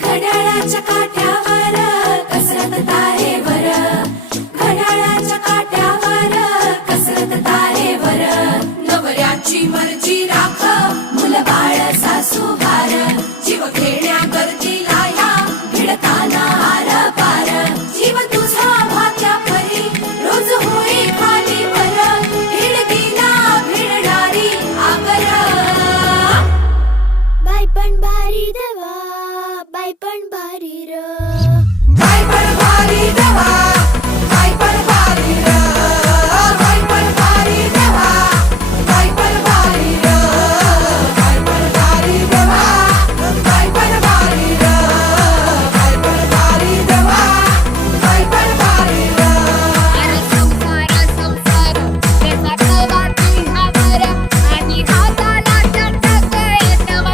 घड्याळाच्या काट्यावर कसरत तारेवर, घड्याळाच्या काट्यावर कसरत तारेवर. नवऱ्याची मर्जी राख, मुलं बाळ सासू घार, जीव खेळण्या करतील आया भिडताना आर पार. जीव तुझा भात्या परी रोज होई खाली वर, भिडकीला भिडणारी आकर. बाई पण भारी देवा, बाई पण भारी.